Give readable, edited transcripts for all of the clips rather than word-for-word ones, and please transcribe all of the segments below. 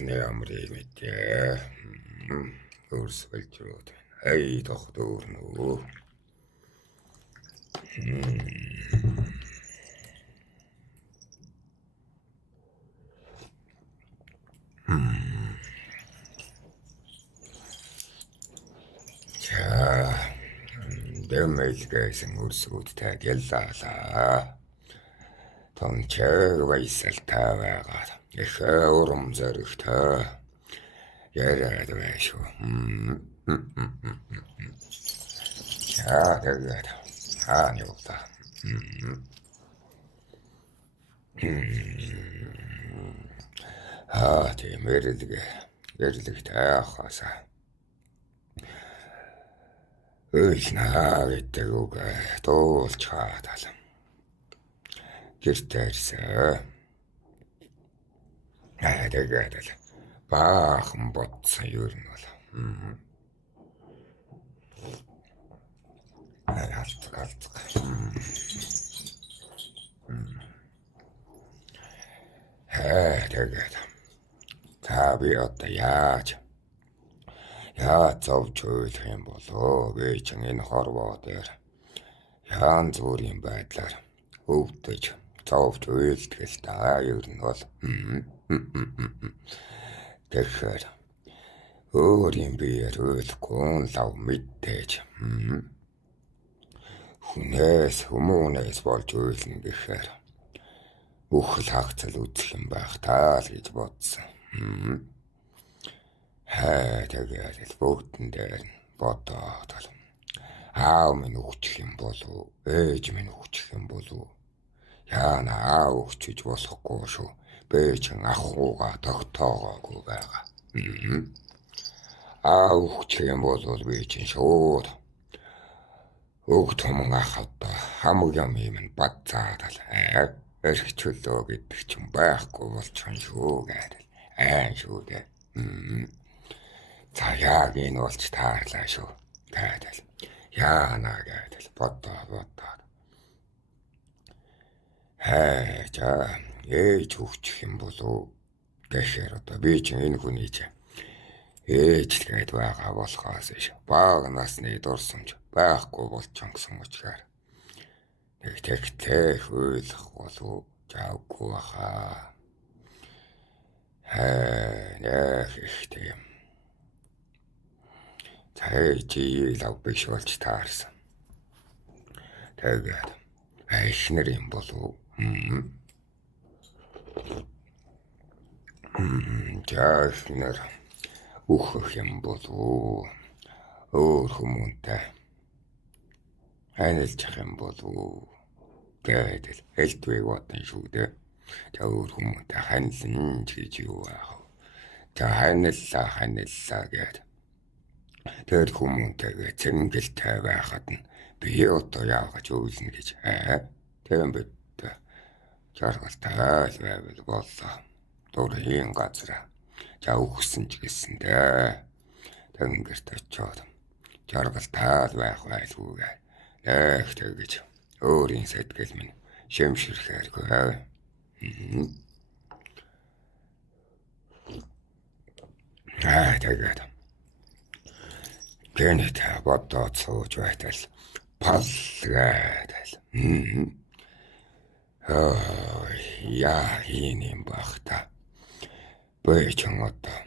Яалны амрыг мэдээ. Өөрсгөлж рүү. Ай тох дөрнөө. За дэмэлгээсэн өөрсгүүдтэй гяллаа. Тончэг баясалтай байгаа. Их урам зоригтой. Яриад байшгүй. Тэгээд хаана явлаа. Тийм эрлэгтэй ахаасаа. Өйнаа гэдэг үг дуулж хаадал. Гэртээрсээ. Тэгээд л баахан бодсон юу нь бол. Алцдаг. Тэгээд та би одоо яаж зовж ойлгох юм болоо би ч энэ хорвоо дээр янз бүрийн байдлаар өвдөж зовж ойлгох та юу нь бол. Тэгэхээр өөрийн биеэр ойлгохгүй лав мэдээж хүмүүнээс болж ойлно гэхээр үхэл хагцал үзэх юм байх таа л гэж бодсон. Тэгээд бүгдэн дээр бодоод аав минь өгчих юм болов ээж минь өгчих юм болов яана аав өгчиж болохгүй шүү бэ чин ахууга тогтоогоогүй байгаа. Аав өгчих юм болов би чин шууд өг томон ахад хамаг юм бадцаад эрхчлөө гэдэг ч юм байхгүй болчихсон шүү гэдэг. Шүү дээ. За яг энэ болж таарлаа шүү. Гэдэг. Яана гэдэг бодоод. За ээж өгчих юм болов гэхээр одоо би ч энэ хүний ч ээжлгээд байгаа болохоос ш. Бага насны дурсамж байхгүй болчихсон гэсэн учраас нэг тэгтээ ойлгох болов жаагүй хаа. Нэх ихтэй. Чи лав биш болж таарсан. Тэгээд айшнэр юм болов. Жааснэр үхэх юм болов. Өөр хүмүүнтэй анилжих юм болов. Гэдэг элдвэг бодсон шүү дээ. За өөр хүмүүнтэй ханилна гэж юу аа. За ханиллаа гэдэг. Тэр хүмүүнтэйгээ цэнгэлтэй байхад нь би одоо яагаж үйлнэ гэж тийм бид жаргалтай байвал боллоо. Дөрхийн газар. За өгсөн ч гэсэн дээ. Тэнгэрт очиод жаргалтай байх байлгүйгээ. Тэгэж өөрийн сэтгэл минь шимширхээргүй. Тэгээд гэнэт бодоод сууж байтал пал гэдэл. Яа ийм бахта. Бэчэн одоо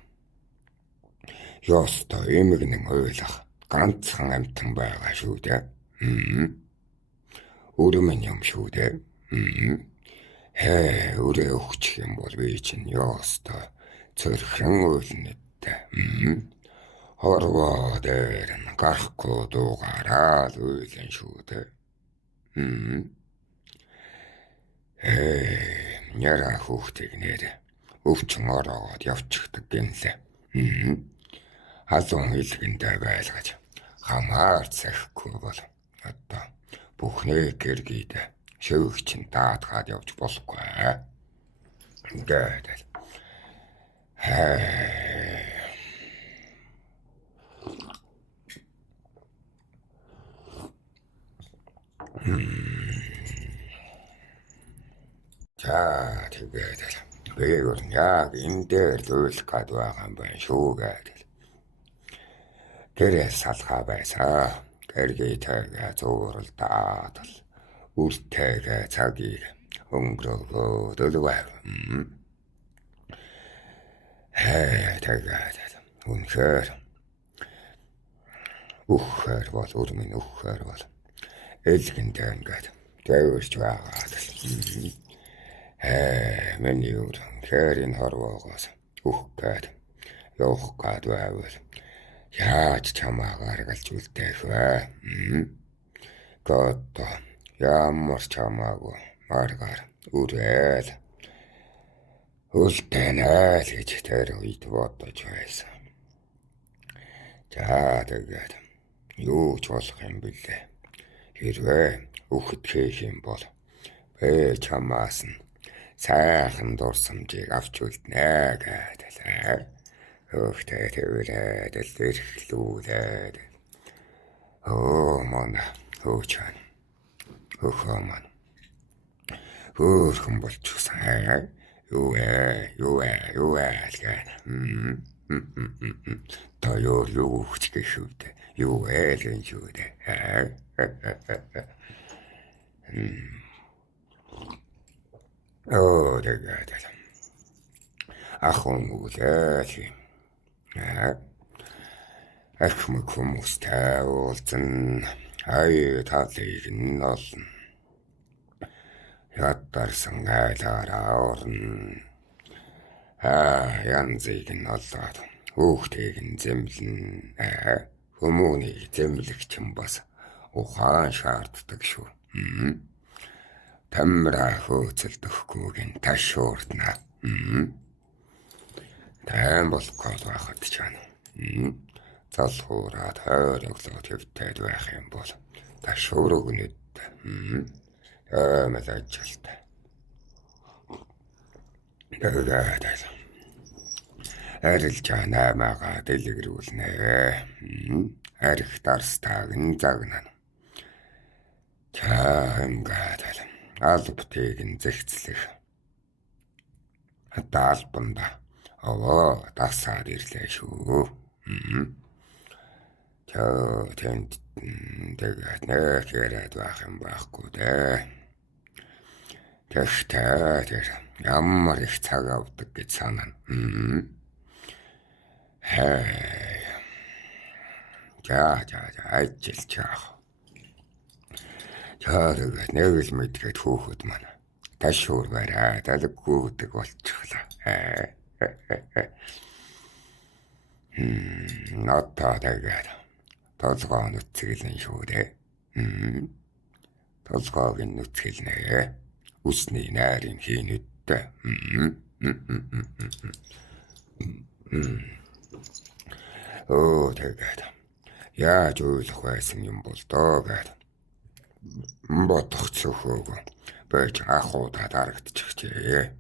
ёстой эмгэн ойлгох ганцхан амтан байгаа шүү дээ. Өрөмөн юм шүү дээ. Өрөө өгчих юм бол би чинь ёстой цэрхэн үйлнэтэй. Хорвоо дээр нь гарахгүй дуугараа л үйлэн шүү дээ. Няра хүүхдийг нэрэ өвчин ороогоод явчихдаг гинлээ. Халуун хэлгэндээ байлгаж хамаар цахгүй бол одоо бүхнээ гэргийд шөвгчин даатгаад явж болохгүй. Ингээд За тэгээд Би өөр яг энэ дээр зөвлөх гээд байгаа юм байна шүү гэдэг. Тэрээс салхаа байсан. Тэргийтэйгээ зууралдаад л үртэйгээ цагийг өнгөрөөгөө дөлвэв. Тэгээд үнэхээр үхээр бол өрмийн үхээр бол элгэндээ ингээд дэвэрч байгаа л. Миний үнэхээр энэ хорвоогоос үхгээд явах гээд байвал яаж чамаа гаргалж үлдээх вэ? Гото ямар чамаагүй маргаар үрэл үлдэнэ л гэж тэр үед бодож байсан. За тэгээд юу ч болох юм бэлээ. Хэрвээ үхэж хийх юм бол би чамаас нь сайхан дурсамжийг авч үлднэ гэдэг. Хөөхтэй тэрээд л эрхлүүлээд. Мана хөөчөн. Хөхөө ман. Хөөхөн болчихсан. Юу гэн. Та юу хүчтэй шүвдэ. Юу л шүвдэ. Тэгээд ахын үлээ. Ахмаг хүмүүстэй уулзсан талыг нь олно. Яддарсан айлаараа орно. Янзыг нь олоод хүүхдийг нь зэмлэн. Хүмүүнийг зэмлэгч юм бас ухаан шаарддаг шүү. Тамраа хөөцөлдөхгүйг нь ташуурдна. Тайм болох гээд байхад чана. Залхуураад хойр өглөө төвтэй байх юм бол ташуурыг нүд. Мэл ажилт. Тэгээд арилж наймаага дэлгэрүүлнэ. Арих дарстааг нь загнана. Ингээд албтыг нь зэгцлэх. Даалбанда дасаад ирлээ шүү. Тэнд тэгээд нэг яриад байх юм байхгүй дээ. Тэгтээ тэр ямар их цаг авдаг гэж санана. Ажиллаж яах. Тэгээд нэг л мэдгээд хөөхөд маань ташуур бариад алгүйдэг болчихлоо. Натаа тэгээд толгоо нүцгэлэн шүү дээ. Толгоог нь нүцгэлнэ. Үсний найрын хийнүдтэй. Тэгээд яаж ойлгох байсан юм бол доо гэд бодох цөхөөгөө байж ахуудаа дарагдчихжээ.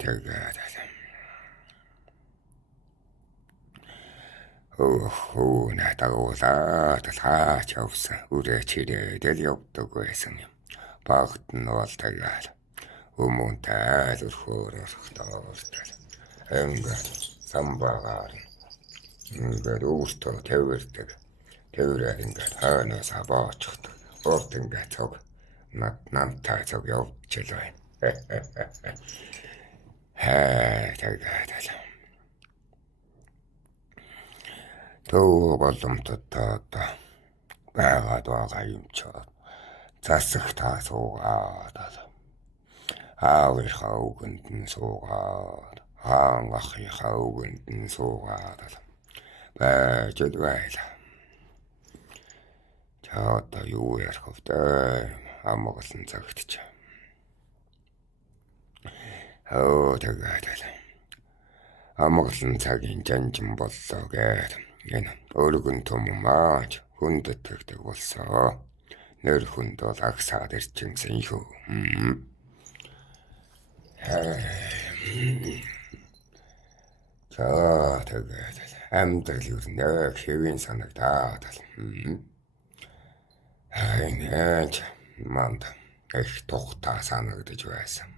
Тэгээд надагуулаад хаач явсан үрээ чирээд л явдаг байсан юм. Багт нь бол тэгээд өмнөтэй өрхөөр орхтоортой. Ингээд самбагаар ингээд өөртөө тэрвэрдэг. Тэрвэрээр ингээд хойноос абаачихдаг. Урд ингээд цог намтай цог явж л байна. Тэгээд төө боломжтой байгаа юм чад. Засах та суугаад аавынхаа үгэнд нь суугаад хаан ахыхаа үгэнд нь суугаад байж л байла. Одоо юу ярих вэ? Амгалан цагтч. Тэгээд амгалан цагийн жанжин боллоо гэд энэ өргөн том мааж хүндэтгэдэг болсон. Нэр хүнд бол агсаад ирчихсэн шүү. Тэгээд амьдрал юу нэг хэвэн санагдаад. Нээж манд их тухтай санагдаж байсан.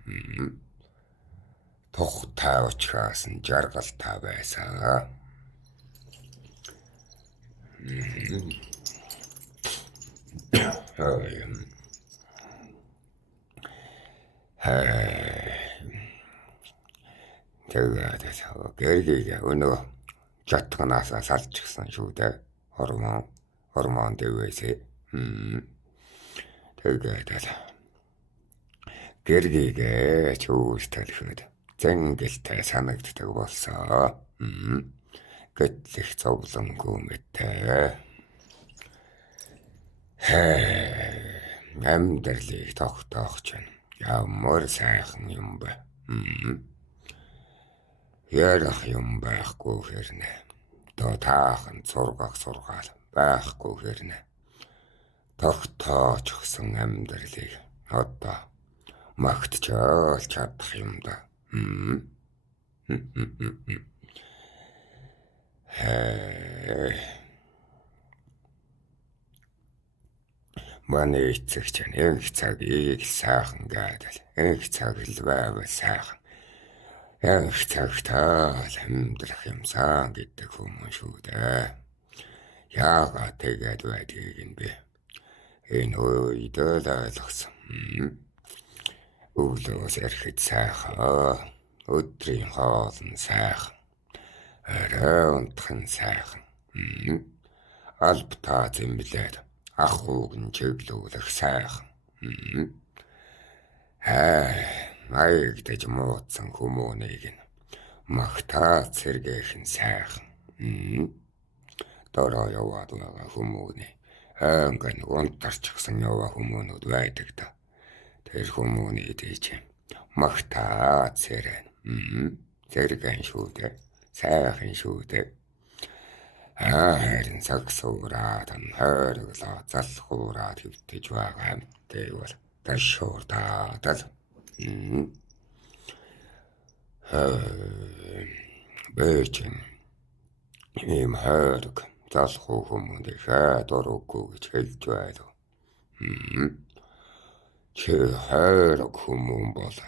Тухтай учраас нь жаргалтай байсан. Тэгээд гэргийг өнөө жотгоноосаа салчихсан шүү дээ. Хормон дэвээсээ. Тэгээд гэргийг чүүстэлхэд зэнгэлтэй санагддаг болсон. Гэтлэх зовлонгүй мэтээ. Амьдралыг тогтоох чинь ямар сайхан юм бэ. Ярах юм байхгүй хэрнэ. Таахан сургаал байхгүй хэрнэ. Тогтоочсон амьдралыг одоо магтчаал чадах юм да. Манай эцэг чинь их цагийг сайхан гадал. Их цаг л байвал сайхан. Их цагтаа амьдрах юмсан гэдэг хүмүүс шүү дээ. Яагаад тэгээд байдгийг юм бэ? Энэ үед л ойлгосон. Өглөөс ирэхэд сайхан. Өдрийн хоолн сайхан. Орой унтах нь сайхан. Албатаа зэмлээд ахууг нь чиглүүлэх сайхан. Маягдаж муудсан хүмүүнийг нь магтаад сэргээх нь сайхан. Дороо яваад байгаа хүмүүний анган унтарчихсан яваа хүмүүнүүд байдаг да. Тэр хүмүүний дэж магтаад сэрэн. Сэргэн шүү дээ. Сайхан шүү дээ. Харин сагсуураад хойроглоо залхуураад хөвтөж байгаа юм. Тэгвэл ташуурдаад л. Бэчин ийм хойрог залхуу хүмүүнийхээ дурггүй гэж хэлж байлаа. Чи хойрог хүмүүн бол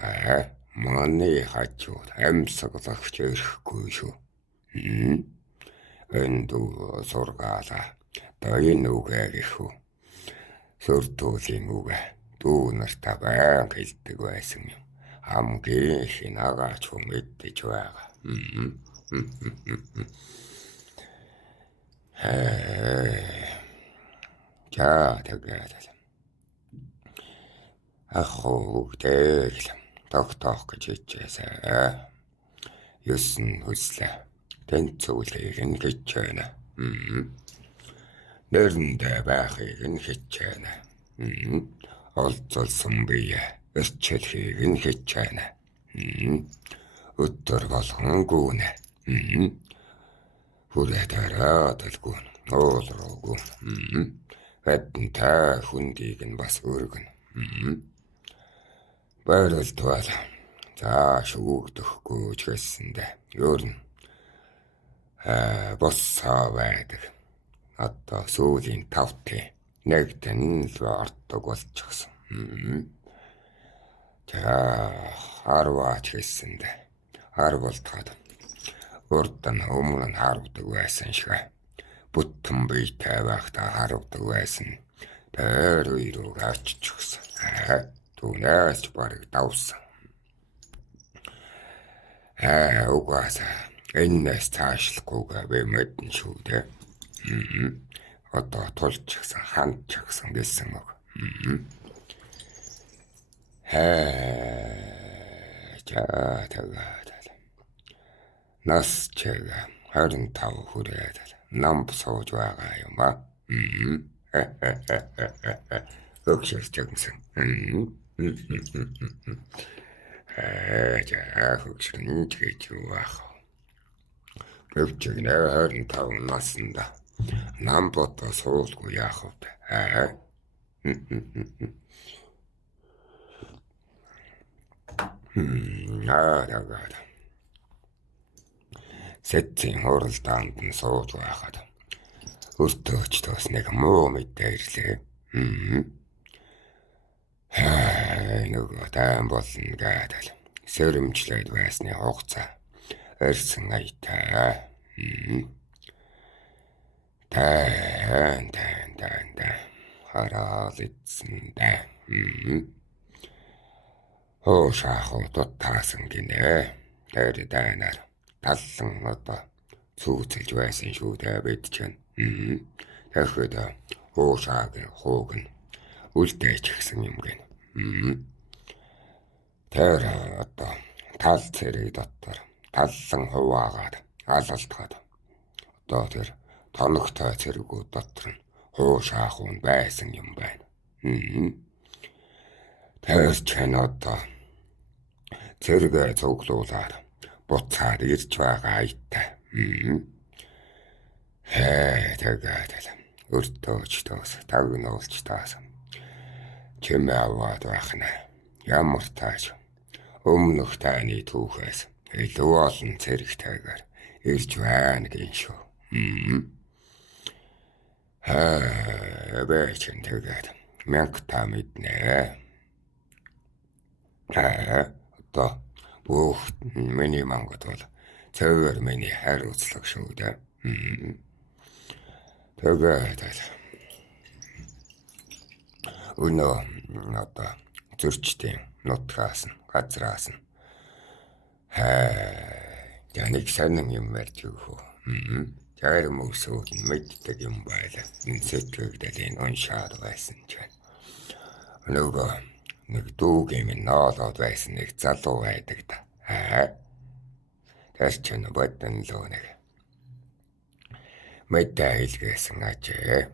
манай хажууд амьсгалах ирэхгүй шүү. Эндүү сургаалаа. Дайны үгээ гэхүү. Сүртүүлийн үгээ. Дүү нартаа баян хэлдэг байсан юм. Хамгийн хинагаач хүн мэддэж байгаа. Тэгээд ахуу тэгэл тогтоох гэж хичээсэ. Юусэн хүслээ. Тэнцүүлэхийг нь хичээнэ. Нэрэндээ байхыг нь хичээнэ. Олзолсон бие эрчилхийг нь хичээнэ. Өдөр болгон гүнэ. Хүрээд хараадалгүй уулруугүй. Хэдэнтэй хүндийг нь бас өргөнө. Байлт бал. За шүүгдэхгүй ч гэсэндээ ер нь боссоо байдаг. Одоо сүүлийн 5 нэгдэн л ордог болчихсон. За 10 гэсэндээ 10 болтоход урд нь өмнө нь харагдаг байсан шиг бүтэн биетэй байхдаа харагдаг байсан. Тэр үерөө оччихсон. Түүнээс барыг давсан. Угаасаа энэс цаашлахгүйгээ би мэдэн шүү дээ. Одоо тулчихсан, хандчихсан гэсэн үг. Тэгээд нас чигээ 25 хүрээд намп сууж байгаа юм ба. Өгшөрчгөнсөн. Хөгшрөн гэж юу ах. Өвчгнээ 25 наснда нампот суулгүй яах вэ? Тэгээд сэтийн хуралдаанд нь сууж байхад өртөөч тос нэг муу мэдээ ирлээ. нөгөө даан болно гэдэг сэрэмжлээд байсны хугацаа ирсэн аятай. Дан хараад ицсэн да. Хоошаахуудад таасан гинэ. Тэр дайнаар таллан одоо цүүцэлж байсан шүү дээ бид чинь. Тэгэхэд хоошаагийн хууг нь үлдээч гсэн юм гин. Тэр одоо тал цэрэг дотор таллан хуваагаад алалтгаад одоо тэр тоногтой цэргүүд дотор нь хоошаахуун байсан юм байна. Тэр чинь одоо цэргээ цуглуулаад буцаад ирж байгаа аятай. Тэгээд өртөөч тоос тагнуулж таасан. Чимээ аваад байх нэ. Ямар тааж өмнөх таны түүхээс илүү олон цэрэгтэйгээр ирж байна гин шүү. Бэчин тэгээд мянга та мэднэ. Одоо бүх миний мангад бол цэвэр миний хариуцлага шүү дээ. Тэгээд өнөө одоо зөрчдийн нутгаас нь газраас нь яг сонин юм ярьж өгөө. Тэр мөсөд мэддэг юм байла. Энэ сэтгэгдэл уншаад байсан ч байна. Нөгөө нэг дүүгийн минь ноолоод байсан нэг залуу байдаг да. Тэр чинь бодсон лөө нэг мэдээ хэлгээсэн ажээ.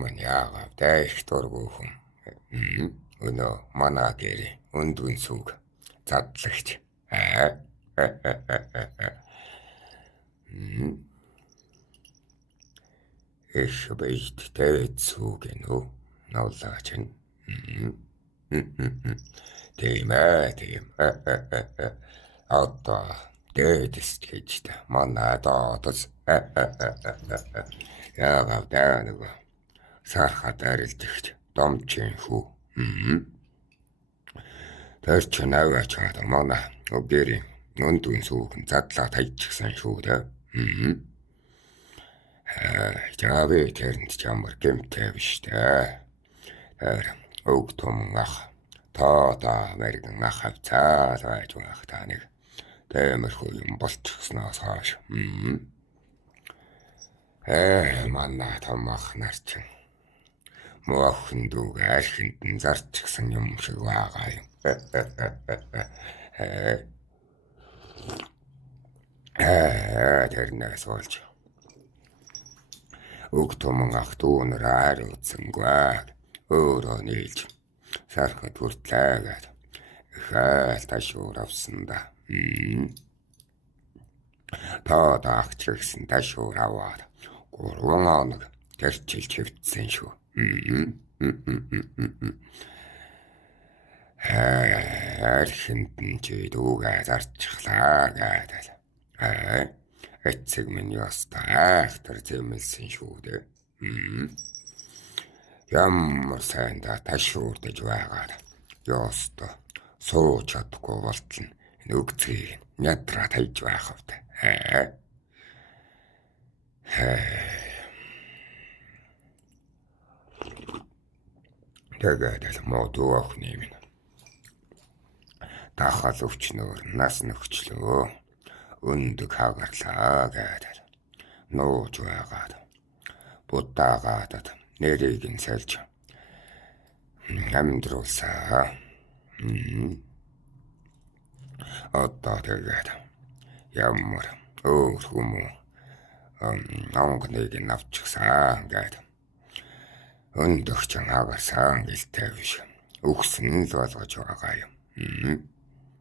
Мань яагаад дээх дургүйхэн. Өнөө манай гэрийн өндвөн сүг задлагч. Эх бейт тэд сүгэн үү ноолаач нь. Тийм. Одоо дэдэс гэж та манай доодос. Яагаад нөгөө сархад арилдагч домчин хүү. Тэр чинь аваач хаад манай гэрийн өндвэн сүгэн задлаад хайчихсан шүү дээ. Жавэ тэрэнд чамар гэмтэй биш дээ. Тэр өг том ах та Америкэн ах хавцаа байж байх та нэг тиймэрхүү юм болчихсноос хойш. Манай том ах нар чинь мохин дүүг архинд нь зарчихсан юм шиг байгаа юм. Тэрнээс болж өг том ах дүүнэр ариутсангүй өөрөө нийлж сархад хүртлээгээд ихэл ташуур авсан да. Та даагч гэсэн ташуур аваад 3 хоног тэрчилж хэвтсэн шүү. Архинд нь чи дүүгээ зарчихлаа гэдэг. Эцэг минь ястаа ахтар зэмэлсэн шүү дээ. Ямар сайн да ташуурдаж байгаад ёстой сууж чадахгүй болтол энэ өгцгийг нядраад хайж байх хэвдэ. Тэгээд модуу охны минь тахал өвчнөр нас нөхчлөө өндөг хагарлаа гэдэг нууж байгаад будаагаад нэрийг нь сэлж амьдруулсаа. Одоо тэгээд ямар өөр хүмүүс онгоныг нь авчихсан гэдэг өндөгчөн хагарсан гэлтэй биш. Үгсэн л болгож байгаа юм.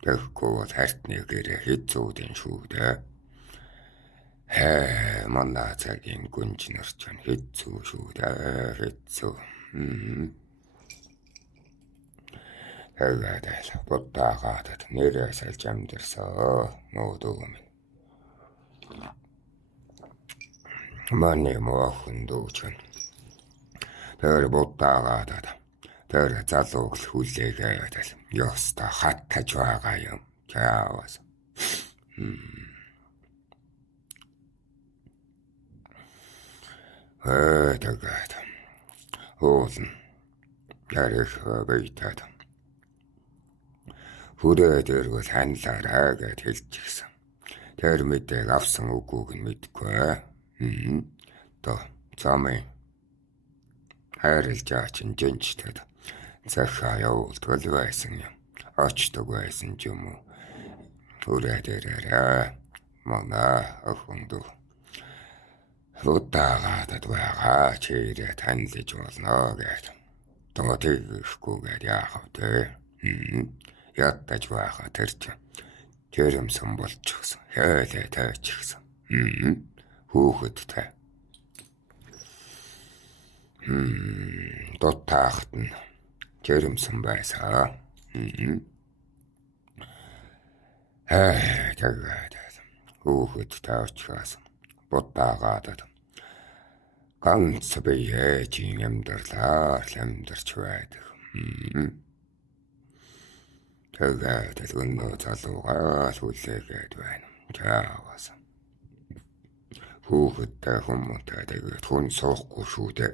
Тэгэхгүй бол хартны гэрээ хэцүүдэн шүү дээ. Манай цагийн гүнжнэр чинь хэцүү шүү дээ. Хэцүү. Тэгээд будаагаад нэрээ салж амьдэрсаа модуу минь. Манай мохон дүүчин Тэр будаагаад тэр залууг хүлээгээд ёстой хатаж байгаа юм. Чаавас. Тэгээд уулын ярих байтад хүрээд ирвэл ханлаарай гэд хэлчихсэн. Тэр мэдээг авсан үгүйг нь мэдэхгүй. То замын хайрлж аачин жинчтэд захаа явуулдаг байсан юм. Очдог байсан юм уу? Хүрээд ирээрээ. Манай охиндөө удаагаад байгаа чирээ танилж болно гэд. То тэгэхгүйгээр яах вэ? Ядаж байгаа тэр чинь жирэмсэн болчихсон. Хээлээ тайчихсан. Хүүхэдтэй. Дотаахт нь жирэмсэн байсан. Тэгээд хүүхэдтэй очихсан. Будаагаад ганц биеийн амьдралаар амьдарч байдаг. Тэгээд өнөө залуугаа хүлээгээд байна. Чаавас. Хүүхэдтэй хүмүүстээ тэгээд хүн суухгүй шүү дээ.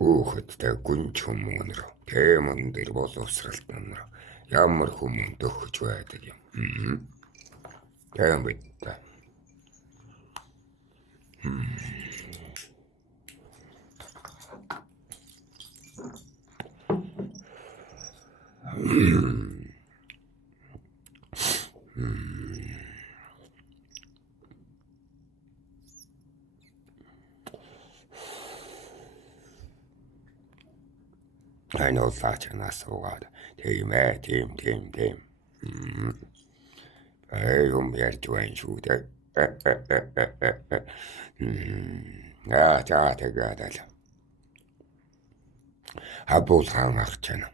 Хүүхэдтэй гүн хүмүүнэр тэмэн дээр боловсралт нэмэр ямар хүмүүн төгөж байдаг юм. Тэмбитэ. Айнол лаачнаас угаад тийм. Юм ярьж байна шүү дээ. Тэгээд Хабул хаан ах чана.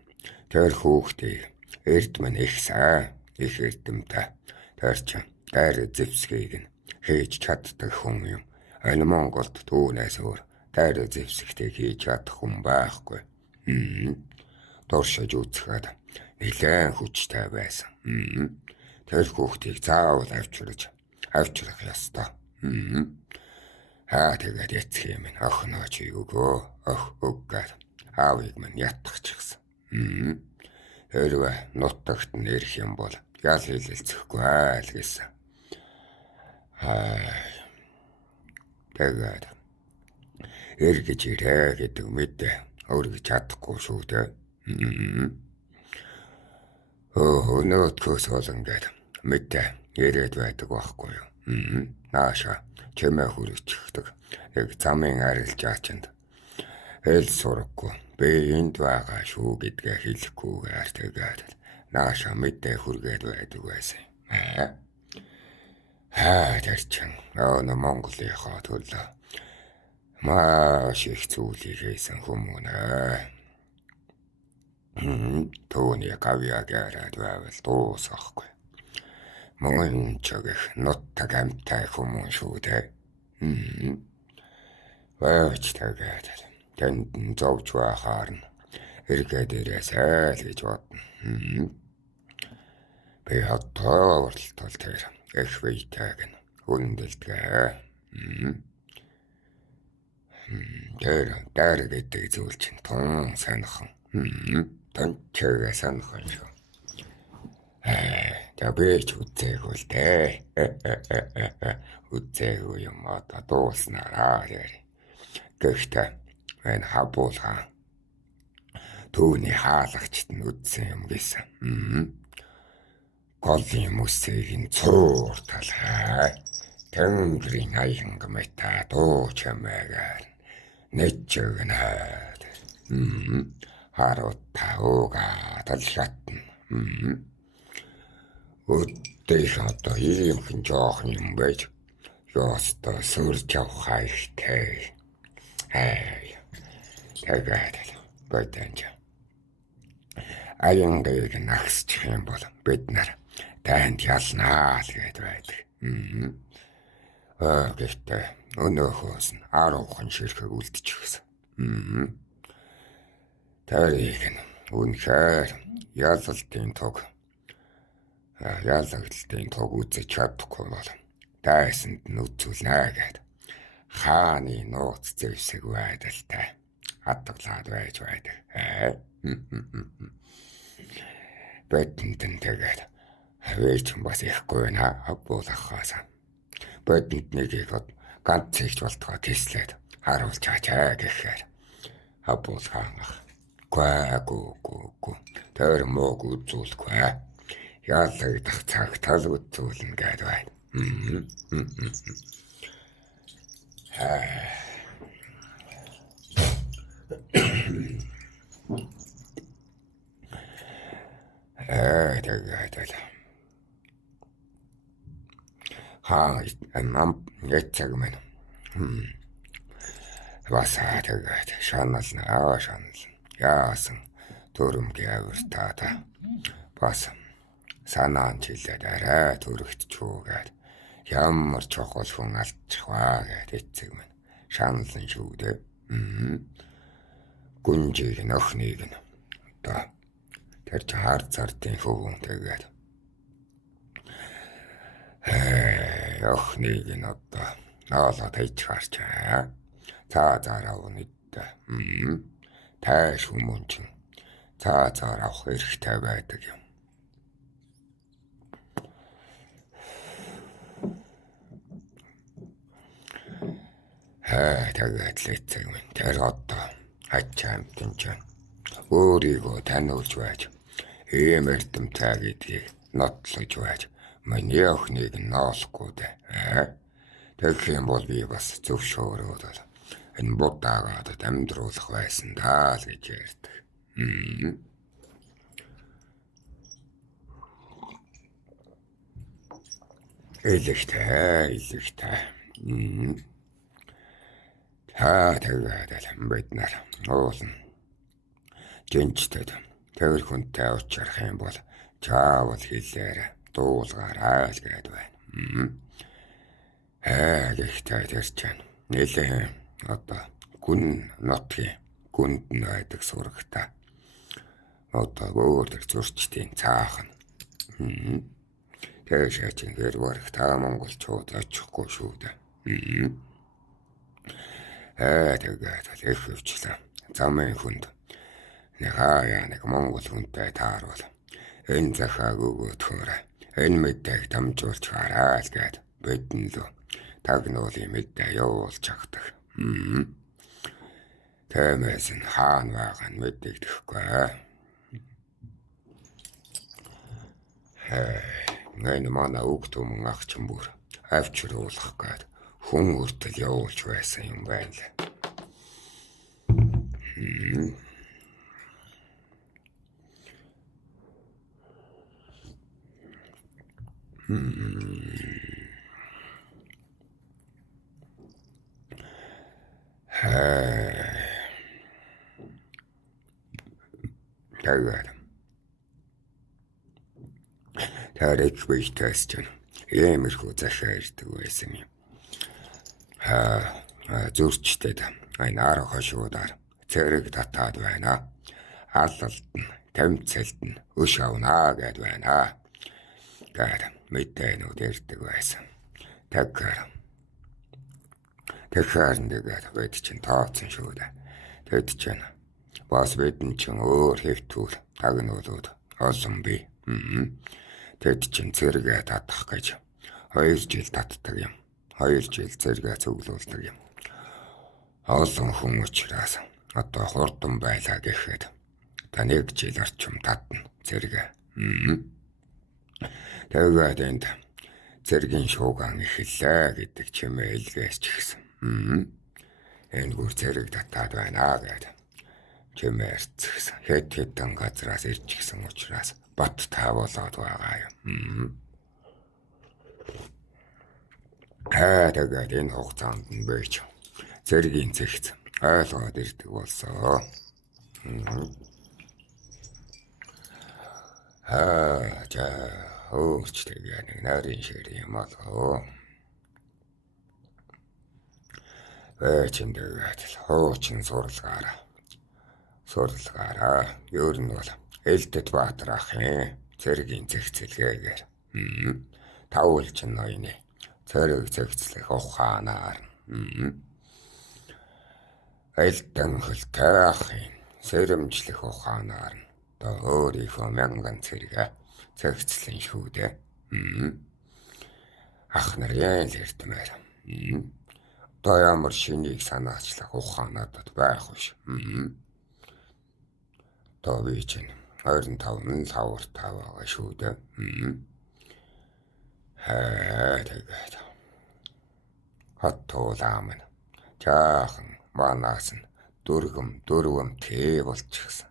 Тэр хүүхдийг эрдмэн их сайн, их эрдэмтэй. Тэр чинь дайр зэвсгийг нь хийж чаддаг хүн юм. Энэ Монголд түүнээс өөр дайр зэвсэгтэй хийж чадах хүн байхгүй. Дуршиж үзэхэд нэлээд хүчтэй байсан. Тэр хүүхдийг заавал авчрах ёстой. Тэгээд эцэг юм охиноо чи өгөө. Өггээд аавыг минь ятгачихсан. Хэрвээ нутагт нь ирэх юм бол ял хэлэлцэхгүй айл гэсэн. Тэгээд эргэж ирээ гэдэг мэдээ өөргөж чадахгүй шүү дээ. Өнөөдгөөс бол ингээд мэдээ ирээд байдаг байхгүй юу? Нааша чимээ хүрчихдэг. Яг замын арилжаачинд хэл сурахгүй. Би энд байгаа шүү гэдгээ хэлэхгүйгээр тэгээд нааша мэдээ хүргээд байдаг байсан. Тэр чинь Монголынхоо төлөө маш их зүйлийг хийсэн хүмүүнэ. Төвний гавьяагаар байвал дуусахгүй. Мөн ч их нутаг амтай хүмүүс шүү дээ. Баач тэгээд тэнд зовж байхаар нь эргээд ирээсэй л гэж бодно. Би хатаа уртал тэр их вейтаг нь хүндэлдэг. Тэр дайр гэдэг зүйл чинь тун санахан. Тончоо санахан шүү. Табэж үзээгүй л дээ. Үзээгүй юм одоо дууснараа яри. Гэхдээ энэ Хабул хаан түүний хаалагчт нь үзсэн юм гэсэн. Голын мөсийг нь цуур талхай. Тэнгэрийн аян гэмэта дуу чамаагаар нэчгэнаад. Харууд таугаа талшатна. Өдөрт одоо ийм хэн жоохон юм байж ёстой сүрж авах хэрэгтэй. Тэгээд бодож. Аянгийг нагсчих юм бол бид нар танд ялнаа л гээд байдаг. Гэхдээ өнөөхөөс нь 10хан ширхэг үлдчихсэн. Тэрийг нь үнэхээр ялалтын туг үзэж чадахгүй бол дайсанд нь үзүүлнэ гэд хааны нууц зэвсэг байдалтай хадгалаад байж байдаг. Бидэнд нь тэгээд хавьяач бас ихгүй наа хавуулахаас бидэнд нэгийг ганц хийж болтгоо тэслээд харуулж чаачаа гэхээр хавуулхаанах гоо тэр мог үзүүлэхгүй ялагдах цаг тал үзүүлнэ гэдэг байна. Тэгээд яцаг мэн басаа тэгээд шанална яасан төрөмгийн авиртаата бас санаан жилээд арай төрөгдчихүүгээд ямар чухал хүн алдчихваа гэд эцэг мэн шаналсан шүү дээ. Гүнжийг нөхнийг нь одоо тэр чи хар зардын хөвөн тэгээд охныг нь одоо наалаад хийж харчаа. Цаазаар авнидаа. Тайш хүмүүн чинь цаазаар авах хэрэгтэй байдаг юм. Тэгээд л эцэг минь тэр одоо ачаамтэн чинь өөрийгөө таниулж байж ийм эрдэмтэй гэдгийг нотлож байж миний охиныг ноолохгүй дээ. Тэгэх юм бол би бас зөвшөөрөөд энэ будаагаад амьдруулах байсан даа л гэж ярьдаг. Илэгтэй. Тэгээд бид нар уулна. Жинчтэд тэр хүнтэй уулзах юм бол чаавал хэлээр дуулгаарай л гээд байна. Гэхдээ тэр чинь нэлээ одоо гүн нотгийн гүнд нь байдаг сурагтай. Одоо өөр зурчдын цаахан. Тэр чинь хэрвээ та монголчууд очихгүй шүү дээ. Тэгээд их хөвчлээ. Замын хүнд нэг монгол хүнтэй тааруул. Энэ захааг өгөөдхөөр энэ мэдээг дамжуулж хараа л гээд бидэн лөө тагнуулын мэдээ явуулж чаддаг. Тэмээс нь хаан байгаа нь мэдэгдэхгүй. Энэ манай үг түмэн агчин бүр авчруулах гээд хүн үртэл явуулж байсан юм байна л. Тарик бийтэс чинь иймэрхүү захиа ирдэг байсан юм. Зүрчтэд энэ арга хошуудаар цэрэг татаад байна. Алалт нь тэмцэлт нь өш авнаа гэд байна. Гэд мэдээнүүд ирдэг байсан. Тэгэхээр нэгээд бид чинь тооцсон шүү дээ. Тэд чинь бас бидэн чинь өөр хэвтүүр тагнуулууд олон бий. Тэд чинь цэргээ татах гэж 2 жил татдаг юм. 2 жил цэргээ цуглуулдаг юм. Олон хүн учраас одоо хурдан байлаа гэхэд та 1 жил орчим татна цэргээ. Тэгээд энд цэргийн шууган эхэллээ гэдэг чимээ илгээс ч гэсэн. Энэ бүр цэрэг татаад байна гэдэг чимээ ирцгсэн. Хэдэн газраас ирчихсэн учраас бат таавуулаад байгаа юм. Тэгээд энэ хугацаанд нь бийч цэргийн цэгц ойлгоод ирдэг болсон. За хөөч тэгээ нэг нарийн шиг юм болоо. Чин тэгээд хуучин сурлагаараа ер нь бол Элдэт Баатар ахын цэргийн зэгцэлгээгээр тавуулж ноёны цэрэг зэгцлэх ухаанаар Элдэн хөлтэй ахын сэрэмжлэх ухаанаар өөрийнхөө мянган цэрэгэ зэгцлэн шүү дээ. Ах нарын л эрдмээр одоо ямар шинийг санаачлах ухаан надад байх биш. Одоо би чинь 25 лавртаа байгаа шүү дээ. Тэгээд хаттуулаа минь жаахан манаас нь дөрвөм тий болчихсон.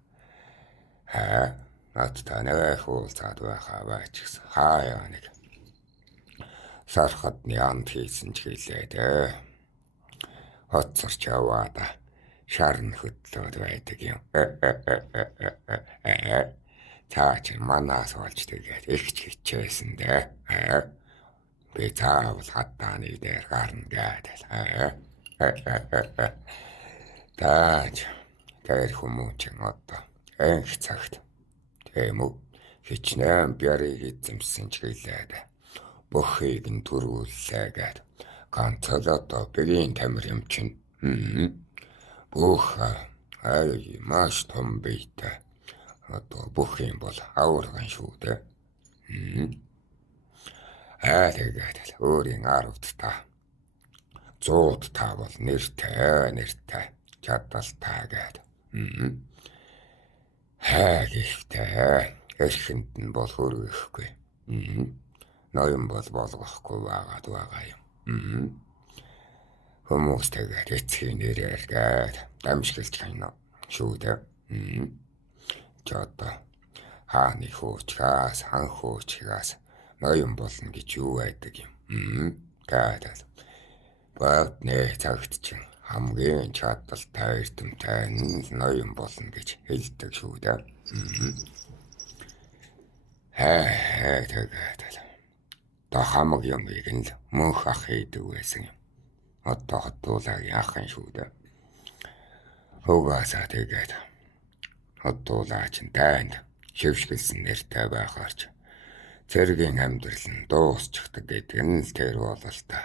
Над танай хуулцаад байхаа байж гисэн. Хаяа нэг сархад нянд хийсэн ч гэлээ дээ. Хоцорч яваад шарн хөтлөөд байдаг юм. Цаа чи манаас болж тэгээд ихч хичээсэн дээ. Би заавал хатааны дээр гарна гэдэг. Тааж тэр хүмүүчин одоо энх цагт тийм үү хичнээн бярыг эзэмсэн ч гэлээд бөхийг нь төрүүллээ гэд ганцаар одоо бигийн тамир юм чинь бүх маш том бийтэй одоо бүх юм бол аварган шүү дээ. Тэгээд өөрийн 10 та 100 та бол нэртэй чадaltaа гэд. Гэхдээ эрхэнд нь бол хөрөхгүй. Ноён бол болгохгүй байгаа юм. Хүмүүс тэгээд эцгийн нэрээр гээд дамжгалж хайна шүү дээ. Ч одоо хааны хуучгаас хан хуучгаас ноён болно гэж юу байдаг юм. Тэгээд бат нэ цагт чинь хамгийн чадaltaа эрдэмтэй ноён болно гэж хэлдэг шүү дээ. Тэгээд та хамаг юмыг нь мөнх ах хийдэг байсан юм. Одоо хотуулаагийн ахын шүү дээ. Угаасаа тэгээд хотуулаа чинь дайнд шившгэлсэн нэртэй байхаарч цэргийн амьдрал нь дуусчихдаг гэдэг нь л тэр болол та.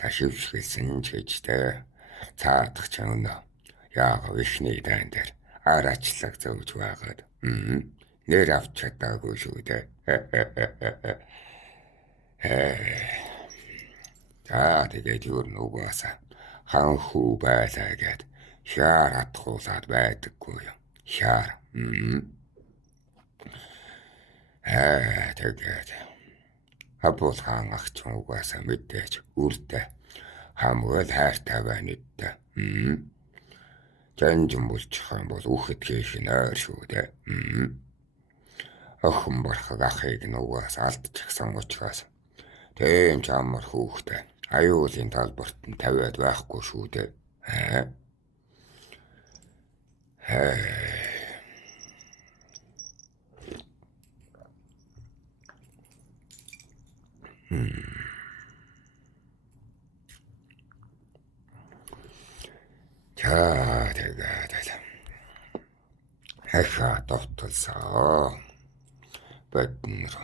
Та шившгэлсэн ч гэжтэй цаадах ч өнөө яага ихний дайн дээр араачлаг зөөж байгаад нэр авч чадаагүй шүү дээ. Тэгээд юу н угаасаа хан хүү байлаа гэд шаар атгуулаад байдаггүй юм. Шаар. Тэгээд Хабул хаан ах ч угаасаа мэдээж үрдэ хамгаал хайртай байна үдэ. Жанжин булчих юм бол үхэд хийх нь ойр шүү дээ. Охин бархаг ахыг нь угаасаа алдчихсан учраас тэм ч амар хүүхтэй аюулын талбарт нь тавиад байхгүй шүү дээ. Тэгээд хаха товтолсоо бэтнэр.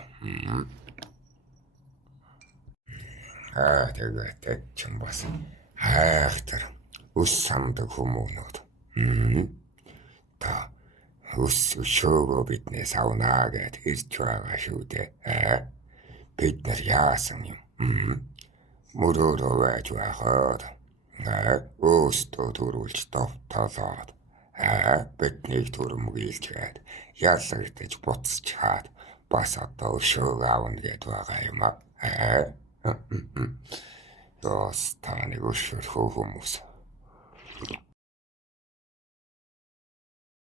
Тэгээд чинь бас хайхтар ус самдаг хүмүүнүүд. Та ус өшөөгөө биднээс авнаа гэд ирж байгаа шүү дээ. Бид нар яасан юм? Мөрөөрөө байж байхад өөстөө төрүүлж товтолоод биднийг төрөмгийлчгээд ялагдаж буцчихад бас одоо өшөөг аавна гэд байгаа юм аа. Дос таны өшөөрхөө хүмүүс.